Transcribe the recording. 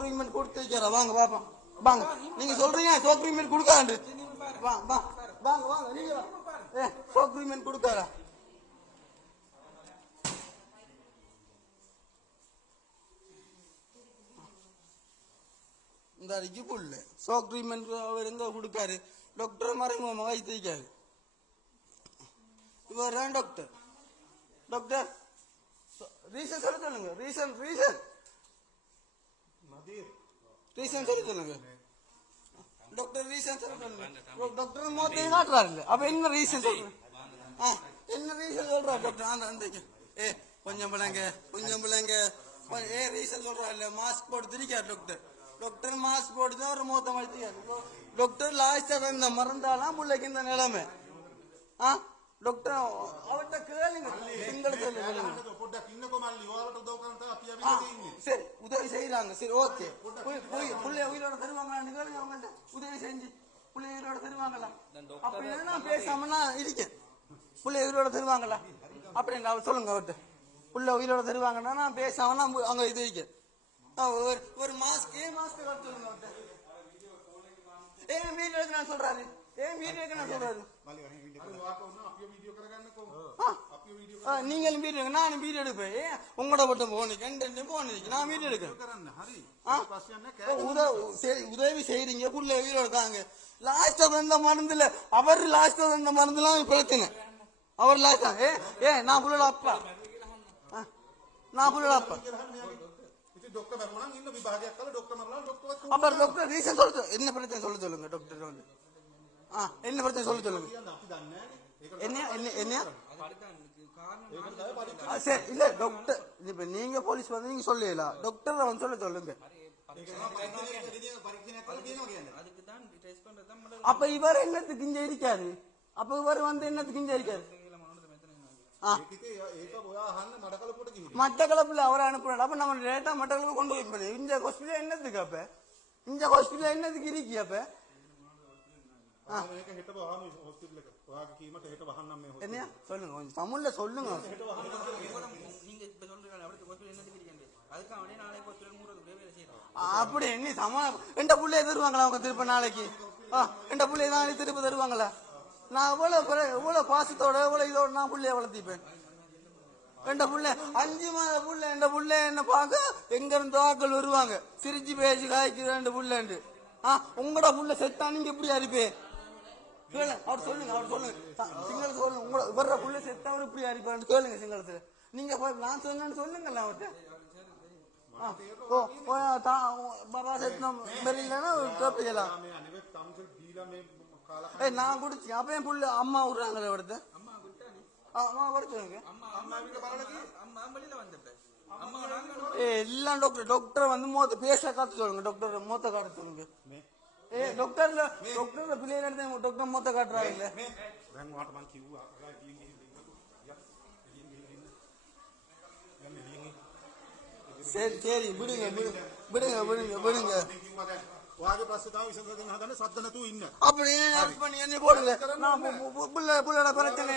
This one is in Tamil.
ட்ரீட்மெண்ட் கொடுத்து வைக்கிறா வாங்க பாப்போம். வாங்க. நீங்க சொல்றீங்க சோப் ட்ரீட்மெண்ட் கொடுக்காண்டு வாங்க வாங்க வாங்க நீங்க ஏ சோப் ட்ரீட்மெண்ட் கொடுக்காரா? இந்த அடிக்கு புல்லு சோப் ட்ரீட்மெண்ட் அவர் எங்க கொடுக்காரு? டாக்டர் மறைமுகமாக வைத்திருக்காரு இவர் டாக்டர் டாக்டர் ரீசன் சொல்ல சொல்லுங்க. ரீசன் ரீசன் ரீசன் சொல்ல சொல்லுங்க. டாக்டர் ரீசன் சொல்லுங்க. டாக்டர் மொத்தம் காட்டுறாரு அப்ப என்ன ரீசன் சொல்றேன் என்ன ரீசன் சொல்றா டாக்டர்? அந்த அந்த ஏ கொஞ்சம் பிள்ளைங்க கொஞ்சம் பிள்ளைங்க. ஏ ரீசன் சொல்றா இல்ல மாஸ்க் போட்டு திரிக்கார் டாக்டர். டாக்டர் மாஸ்க் போட்டு தான் ஒரு அழுத்திக்காரு டாக்டர் லாஸ்டா இந்த மறந்தாலாம் பிள்ளைக்கு இந்த நிலைமை. ஆ? டாக்டர் அவர்கிட்ட கேளுங்க எங்களுக்கு சொல்லுங்க පොඩ්ඩක් ඉන්නකො මල්ලි ඔයාලට උදව් කරන්න තමයි අපි ஆ, ඇවිල්ලා ඉන්නේ. சரி உதவி செய்யறாங்க சரி ஓகே புள்ளைய உயிரோட தருவாங்களான்னு கேளுங்க அவங்கள்ட்ட உதவி செஞ்சு புள்ளைய உயிரோட தருவாங்களா அப்படி நான் பேசாம நான் இருக்கேன் புள்ளைய உயிரோட தருவாங்களா அப்படின்னு அவர் சொல்லுங்க அவர்கிட்ட புள்ள உயிரோட தருவாங்கன்னா நான் பேசாம நான் அங்க இது இருக்கேன் ஆ, ஒரு ஒரு மாஸ்க் ஏன் மாஸ்க் சொல்லுங்க அவர்கிட்ட ஏன் வீடியோ எடுக்க நான் சொல்றாரு ஏன் நீங்களும் வீடியோ நானும் வீடியோ எடுப்பேன். உங்களோட மட்டும் போனி கண்டு போனி நான் வீடியோ எடுக்கிறேன். உதவி செய்யறீங்க புள்ள வீரோ இருக்காங்க. லாஸ்டா வந்த மருந்துல அவர் லாஸ்டா வந்த மருந்துலாம் பிரச்சனை. அவர் லாஸ்டா ஏ ஏ நான் புள்ளோட அப்பா. நான் புள்ளோட அப்பா. டாக்டர் என்ன பிரச்சனை சொல்ல சொல்லுங்க டாக்டர் வந்து. என்ன பிரச்சனை சொல்ல சொல்லுங்க. என்ன என்ன என்ன சரி இல்ல டாக்டர் இப்ப நீங்க போலீஸ் வந்து நீங்க சொல்லல டாக்டர் அவன் சொல்ல சொல்லுங்க. அப்ப இவர் என்னத்துக்கு இங்க இருக்காரு? அப்ப இவர் வந்து என்னத்துக்கு இங்க இருக்காரு? மட்டக்களப்புல அவரை அனுப்புறாரு அப்ப நம்ம டேட்டா மட்டக்களப்பு கொண்டு போய் இங்க ஹாஸ்பிட்டல் என்னத்துக்கு அப்ப? இந்த ஹாஸ்பிட்டல் என்னத்துக்கு இருக்கி அப்ப? ஹெட்ட வாகனம் ஹாஸ்பிட்டலுக்கு சொல்லுங்க தமிழ்ல சொல்லுங்க அப்படி என்ன சமா எந்த புள்ளைய தருவாங்களா அவங்க திருப்ப நாளைக்கு எந்த புள்ளைய நாளைக்கு திருப்ப தருவாங்களா நான் எவ்வளவு எவ்வளவு பாசத்தோட எவ்வளவு இதோட நான் புள்ளைய வளர்த்திப்பேன் என்ற புள்ள அஞ்சு மாத புள்ள என்ற புள்ள என்ன பார்க்க எங்க இருந்து ஆக்கள் வருவாங்க சிரிச்சு பேச்சு காய்ச்சு ரெண்டு புள்ளன்ட்டு ஆ உங்களோட புள்ள செத்தா நீங்க எப்படி அறுப்பேன் கேளுங்க அவர் சொல்லுங்க அவர் சொல்லுங்க. சிங்கள சொல்லுங்க உங்களை வர்றக்குள்ள செத்து அவர் இப்படி அடிப்பாரு கேளுங்க சிங்களத்துல நீங்க போய் நான் சொன்னேன்னு சொல்லுங்கல்ல அவர்கிட்ட ஓ தா பரா செத்தம் மெரியிலனா கேப்பீங்களா ஏய் நான் குடிச்சி அப்ப என் புள்ள அம்மா விடுறாங்களே அவர்கிட்ட அம்மா குடிச்சாங்க ஏ எல்லாம் டாக்டர் டாக்டர் வந்து மோத்த பேச காத்து சொல்லுங்க டாக்டர் மூத்த காத்து சொல்லுங்க. डॉक्टर डॉक्टर का प्लेन अंदर में डॉक्टर मत काट रहा है मैं मैं वहाँ मान की हुआ अगर ये नहीं देखा तो या ये नहीं सर चलिए बुड़ेंगे बुड़ेंगे के पास से दाओ इसमें से हाँ दाने सात दाने तू इन अब ये नहीं बोल ले ना बुल्ला बुल्ला पर चले